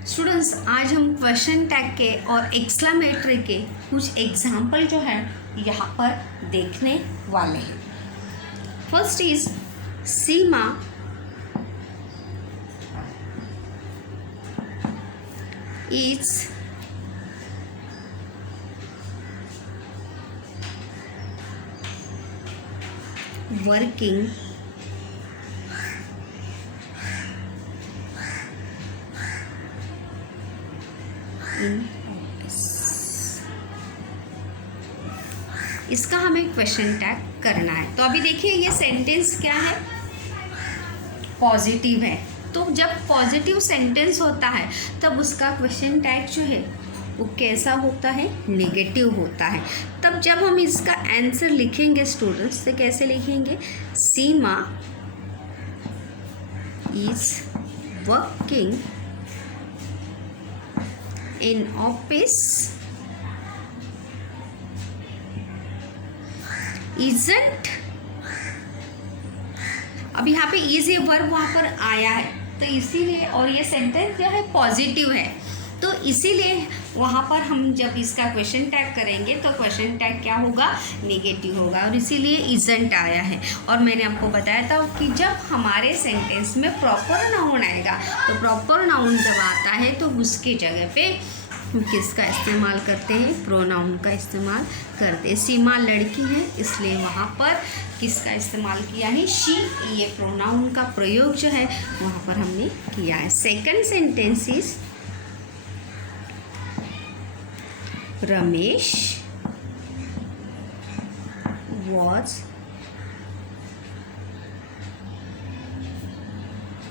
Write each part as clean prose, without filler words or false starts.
Students, आज हम question tag के और एक्सक्लेमेटरी के कुछ एग्जाम्पल जो है यहाँ पर देखने वाले हैं। First is Seema is working in office. इसका हमें क्वेश्चन टैग करना है। तो अभी देखिए ये सेंटेंस क्या है, पॉजिटिव है। तो जब पॉजिटिव सेंटेंस होता है तब उसका क्वेश्चन टैग जो है वो कैसा होता है, नेगेटिव होता है। तब जब हम इसका आंसर लिखेंगे स्टूडेंट्स तो कैसे लिखेंगे, Seema is working in office isn't. अब यहाँ पे इज ये वर्ब वहाँ पर आया है तो इसीलिए, और ये सेंटेंस जो है पॉजिटिव है तो इसीलिए वहाँ पर हम जब इसका क्वेश्चन टैग करेंगे तो क्वेश्चन टैग क्या होगा, नेगेटिव होगा, और इसीलिए इजंट आया है। और मैंने आपको बताया था कि जब हमारे सेंटेंस में प्रॉपर नाउन आएगा तो प्रॉपर नाउन जब आता है तो उसकी जगह पे हम किसका इस्तेमाल करते हैं, प्रोनाउन का इस्तेमाल करते हैं। सीमा लड़की है इसलिए वहाँ पर किसका इस्तेमाल किया है, शी। ये प्रोनाउन का प्रयोग जो है वहाँ पर हमने किया है। Second sentence is Ramesh was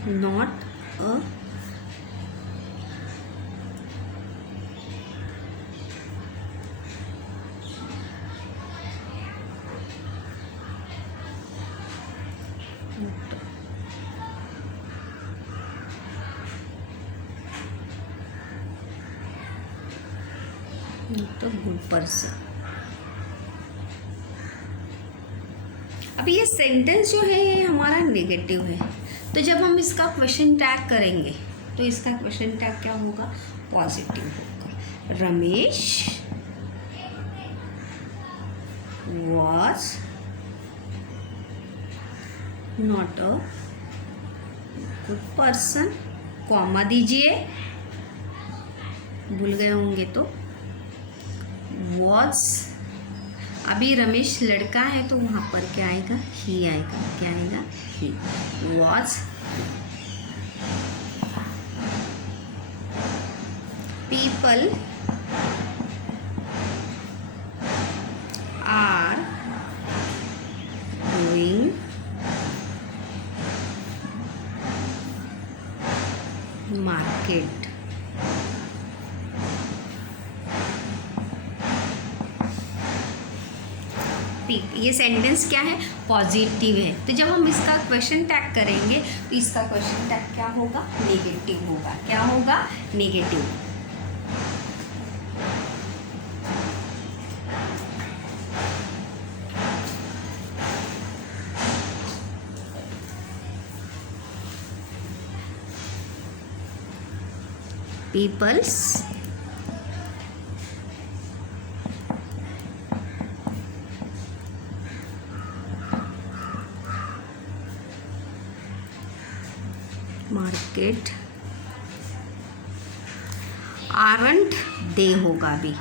not a good person. अब ये सेंटेंस जो है ये हमारा नेगेटिव है तो जब हम इसका क्वेश्चन टैग करेंगे तो इसका क्वेश्चन टैग क्या होगा, पॉजिटिव होगा। Ramesh was not a good person, comma दीजिए, भूल गए होंगे तो was। अभी रमेश लड़का है तो वहाँ पर क्या आएगा, ही आएगा। क्या आएगा, ही। was people are doing market। ये सेंटेंस क्या है, पॉजिटिव है। तो जब हम इसका क्वेश्चन टैग करेंगे तो इसका क्वेश्चन टैग क्या होगा, नेगेटिव होगा। क्या होगा, नेगेटिव। पीपल्स मार्केट आरंट दे होगा भी।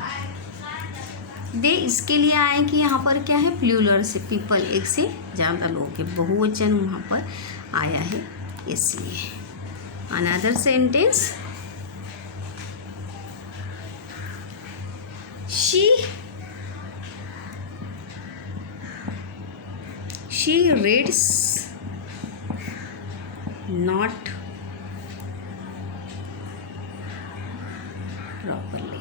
दे इसके लिए आए कि यहाँ पर क्या है, प्लूरल से, पीपल एक से ज़्यादा लोग के बहुवचन वहाँ पर आया है इसलिए। Another sentence, she reads not properly।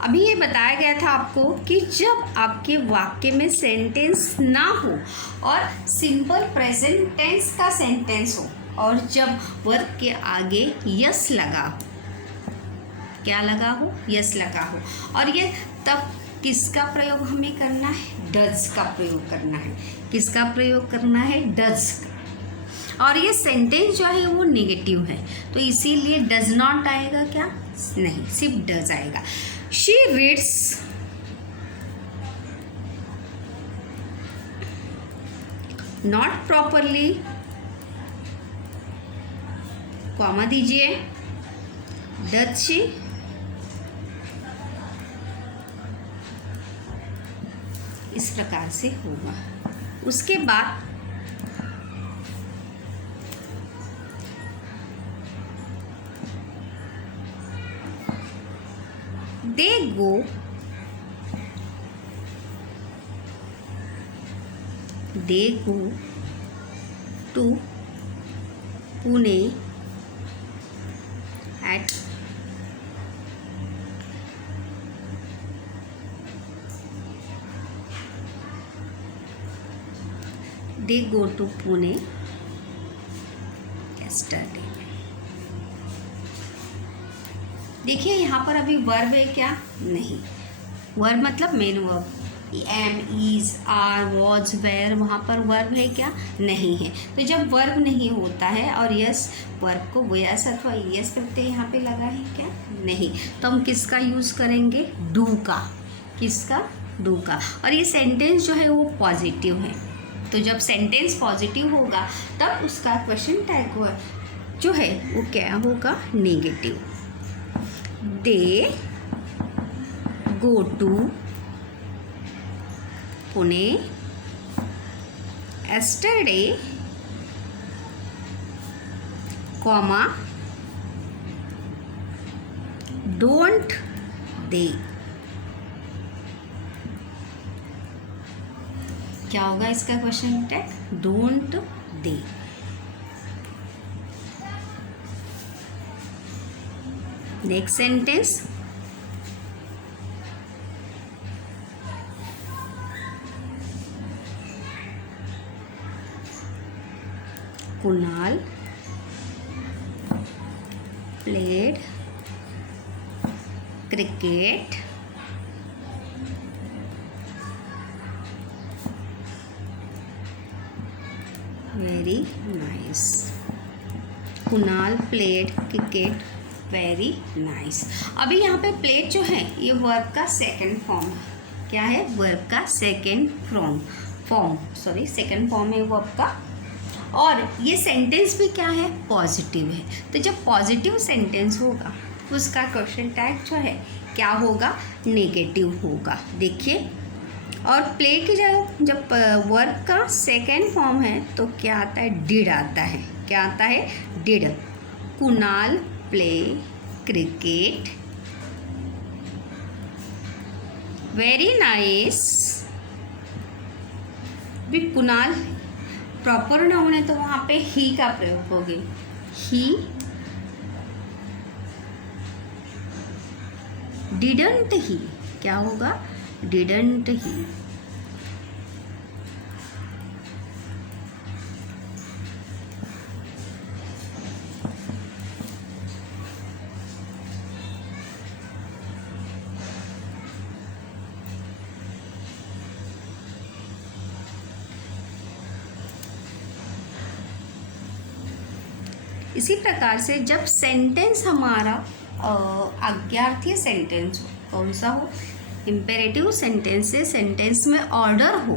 अभी ये बताया गया था आपको कि जब आपके वाक्य में सेंटेंस ना हो और सिंपल प्रेजेंट टेंस का सेंटेंस हो और जब वर्ब के आगे यस लगा हो, क्या लगा हो, यस लगा हो, और ये तब किसका प्रयोग हमें करना है, डज का प्रयोग करना है। किसका प्रयोग करना है, डज का। और ये सेंटेंस जो है वो नेगेटिव है, तो इसीलिए डज नॉट आएगा क्या, नहीं, सिर्फ डज आएगा। She reads not properly, comma दीजिए, डज शी, इस प्रकार से होगा। उसके बाद they go to Pune at they go to Pune yesterday। देखिए यहाँ पर अभी वर्ब है क्या, नहीं, वर्ब मतलब main verb, am, is, are, was, were, वहाँ पर वर्ब है क्या, नहीं है। तो जब वर्ब नहीं होता है और यस वर्ब को वयस अथवा यस प्रत्यय यहाँ पे लगा है क्या, नहीं, तो हम किसका यूज़ करेंगे, डू का, किसका, डू का। और ये सेंटेंस जो है वो पॉजिटिव है, तो जब सेंटेंस पॉजिटिव होगा तब उसका क्वेश्चन टैग जो है वो क्या होगा, negative. They go to Pune yesterday, comma don't they, क्या होगा इसका question tag, don't they. Next sentence, Kunal played cricket very nice। Kunal played cricket very nice. अभी यहाँ पे प्लेड जो है ये वर्ब का सेकंड फॉर्म है, क्या है, वर्ब का सेकंड सेकंड फॉर्म है वर्ब का। और ये सेंटेंस भी क्या है, पॉजिटिव है। तो जब पॉजिटिव सेंटेंस होगा उसका क्वेश्चन टैग जो है क्या होगा, नेगेटिव होगा। देखिए, और प्ले की जब वर्ब का सेकंड फॉर्म है तो क्या आता है, डिड आता है। क्या आता है, did. Kunal play cricket very nice. भी कुणाल प्रॉपर नाउन है तो वहाँ पे ही का प्रयोग होगी, ही डिडंट ही, क्या होगा, डिडंट ही। इसी प्रकार से जब सेंटेंस हमारा आज्ञार्थी सेंटेंस हो, कौन सा हो, इम्पेरेटिव सेंटेंस से सेंटेंस में ऑर्डर हो,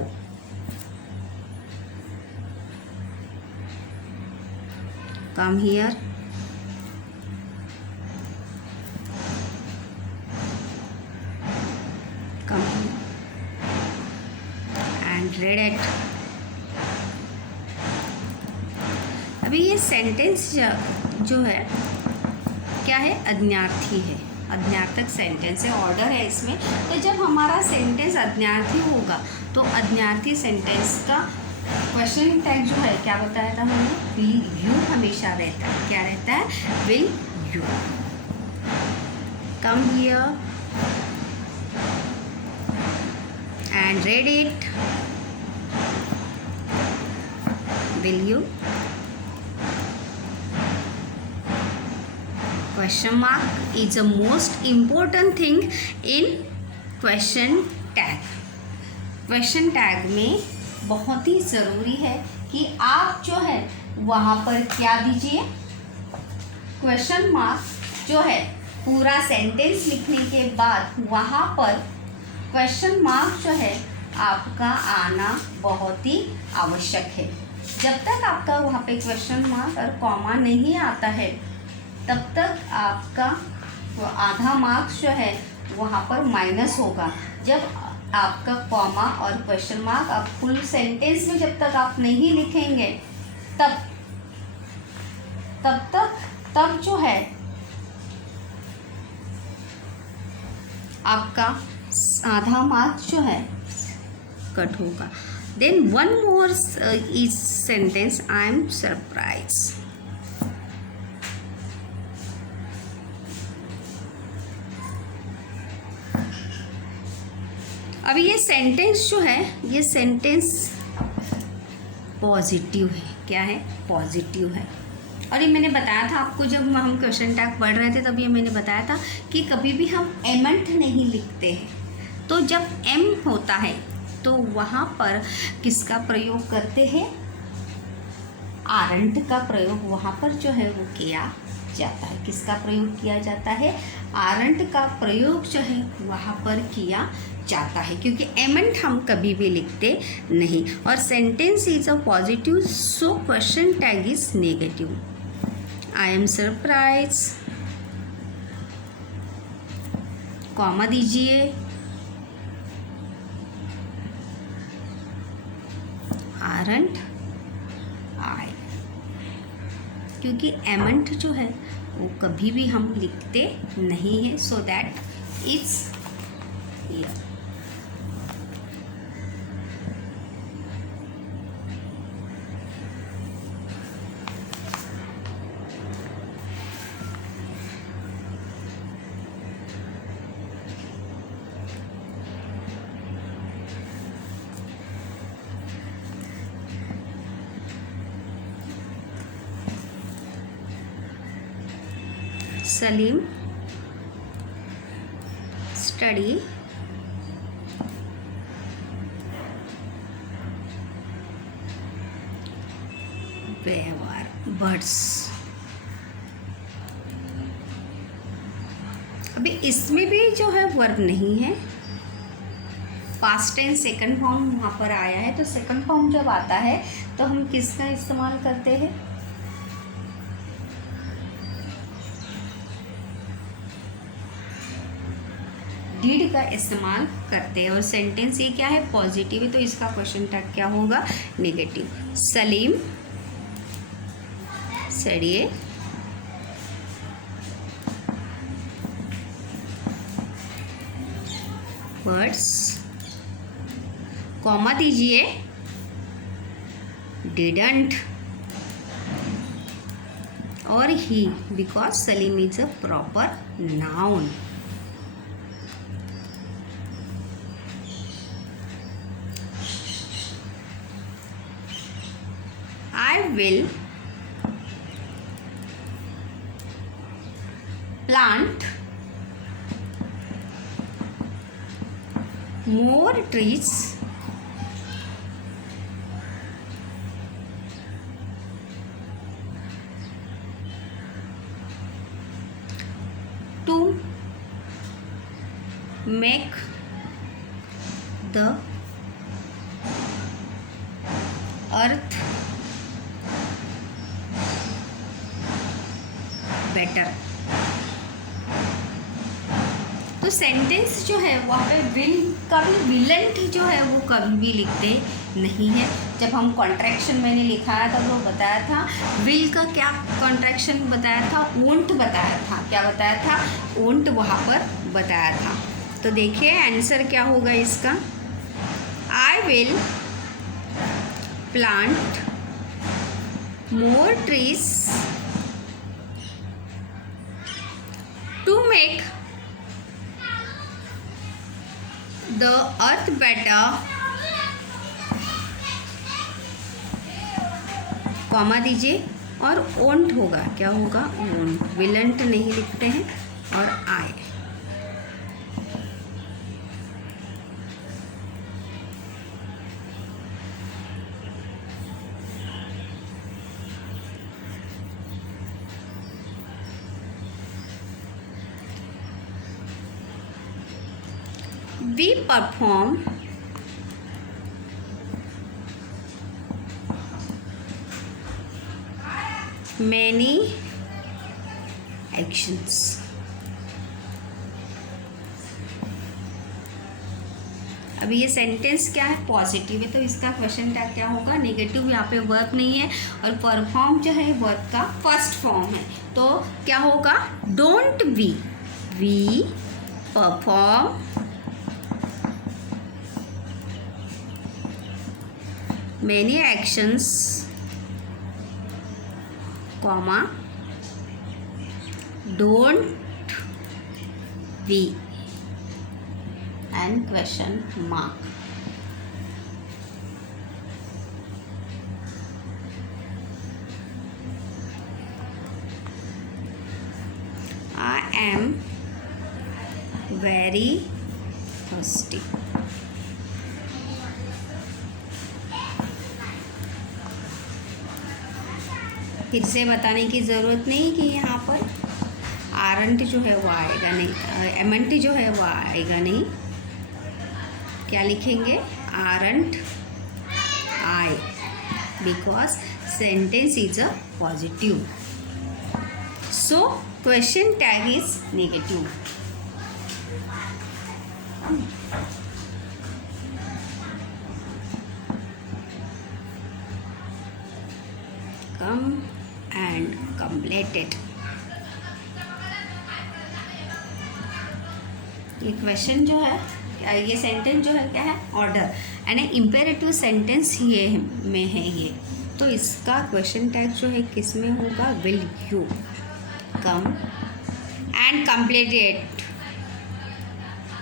come here, come and read at. अभी ये सेंटेंस जो है क्या है, अज्ञार्थी है, अज्ञार्थक सेंटेंस है, ऑर्डर है इसमें। तो जब हमारा सेंटेंस अज्ञार्थी होगा तो अज्ञार्थी सेंटेंस का क्वेश्चन टैग जो है क्या बताया था हमने, विल यू हमेशा रहता है। क्या रहता है, will you. Come here and read it, will you. Question mark is the most important thing in question tag। Question tag में बहुत ही ज़रूरी है कि आप जो है वहाँ पर क्या दीजिए, क्वेश्चन मार्क जो है पूरा सेंटेंस लिखने के बाद वहाँ पर क्वेश्चन मार्क जो है आपका आना बहुत ही आवश्यक है। जब तक आपका वहाँ पे क्वेश्चन मार्क और कॉमा नहीं आता है तब तक आपका आधा मार्क्स जो है वहाँ पर माइनस होगा। जब आपका कॉमा और क्वेश्चन मार्क आप फुल सेंटेंस में जब तक आप नहीं लिखेंगे तब जो है आपका आधा मार्क्स जो है कट होगा। Then one more is sentence, I am surprise. अब ये सेंटेंस जो है, ये सेंटेंस पॉजिटिव है। क्या है? पॉजिटिव है। और ये मैंने बताया था आपको जब हम क्वेश्चन टैग पढ़ रहे थे तब ये मैंने बताया था कि कभी भी हम एमेंट नहीं लिखते हैं। तो जब एम होता है तो वहाँ पर किसका प्रयोग करते हैं? आरंट का प्रयोग वहाँ पर जो है वो किया जाता है। किसका प्रयोग किया जाता है? आरंट का प्रयोग जो है वहाँ पर किया जाता है, क्योंकि एमेंट हम कभी भी लिखते नहीं। और sentence is a positive, so question tag is negative. I am surprise, comma दीजिए, आरंट आई, क्योंकि एमेंट जो है वो कभी भी हम लिखते नहीं हैं। So that it's here. Salim study व्यवहार birds। अभी इसमें भी जो है वर्ब नहीं है, पास्ट टेंस सेकंड फॉर्म वहाँ पर आया है। तो सेकंड फॉर्म जब आता है तो हम किसका इस्तेमाल करते हैं? डिड का इस्तेमाल करते हैं। और सेंटेंस ये क्या है? पॉजिटिव है, तो इसका क्वेश्चन टैग क्या होगा? Negative. Salim study words, comma दीजिए, डिडंट और ही, because Salim is a proper noun. I will plant more trees to make the earth better. तो सेंटेंस जो है वहाँ पे विल का भी, विलेंट जो है वो कभी भी लिखते नहीं है। जब हम कॉन्ट्रैक्शन मैंने लिखाया था तो बताया था विल का क्या कॉन्ट्रैक्शन बताया था? वोंट बताया था। क्या बताया था? वोंट वहाँ पर बताया था। तो देखिए आंसर क्या होगा इसका? I will plant more trees to make the earth better, comma दीजिए और ओंट होगा। क्या होगा? ओंट। विलेंट नहीं लिखते हैं। और आए, वी परफॉर्म मैनी एक्शंस। अब ये सेंटेंस क्या है, पॉजिटिव है, तो इसका क्वेश्चन टैग क्या होगा, नेगेटिव। यहाँ पे वर्ब नहीं है और परफॉर्म जो है वर्ब का फर्स्ट फॉर्म है, तो क्या होगा, don't we perform many actions, comma don't we and question mark। I am very thirsty। फिर से बताने की ज़रूरत नहीं कि यहाँ पर आरंट जो है वो आएगा नहीं, एमएनटी जो है वो आएगा नहीं। क्या लिखेंगे, aren't I, because sentence is a positive, so question tag is negative. Come and completed. ये क्वेश्चन जो है, ये सेंटेंस जो है क्या है, ऑर्डर यानी इम्पेरेटिव सेंटेंस ये में है ये, तो इसका क्वेश्चन टैग जो है किस में होगा, will you come and complete it,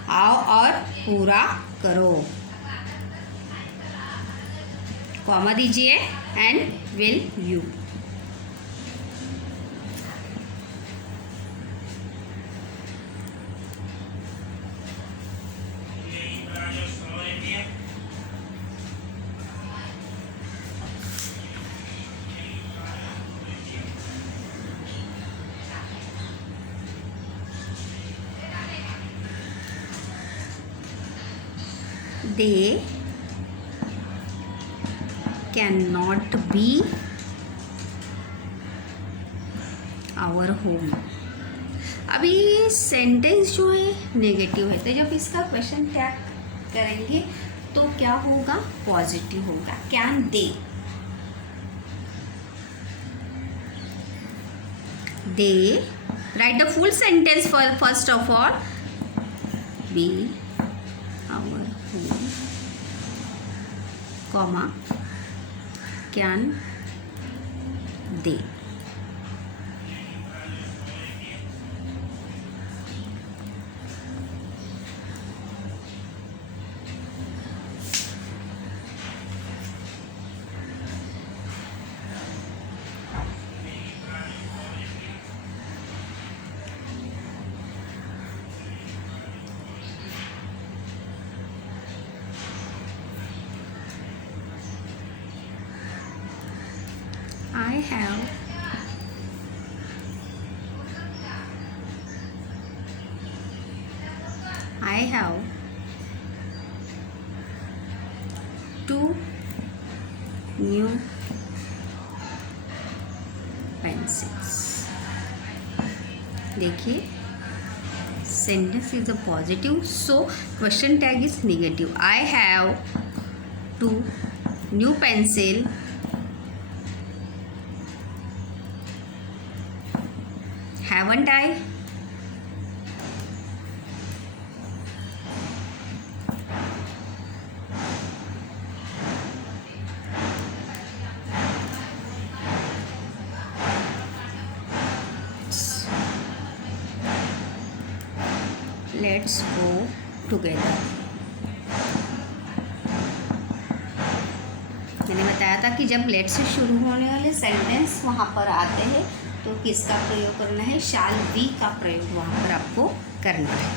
आओ और पूरा करो, कॉमा दीजिए and will you. They cannot be our home। अभी सेंटेंस जो है नेगेटिव है, तो जब इसका क्वेश्चन टैग करेंगे तो क्या होगा, पॉजिटिव होगा। Can they write the full sentence for first of all, be our home, comma can they। I have 2 new pencils। देखिए sentence is a positive, so question tag is negative. I have 2 new pencil, haven't I? Let's go together। मैंने बताया था कि जब late से शुरू होने वाले सेंटेंस वहाँ पर आते हैं तो किसका प्रयोग करना है, शाल बी का प्रयोग वहाँ पर आपको करना है।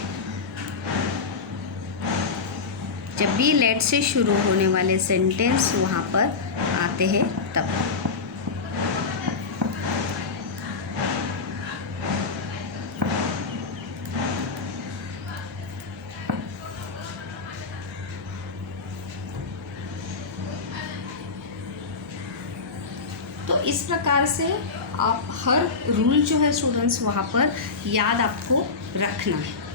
जब भी लेट से शुरू होने वाले सेंटेंस वहाँ पर आते हैं तब। तो इस प्रकार से आप हर रूल जो है स्टूडेंट्स वहाँ पर याद आपको रखना है।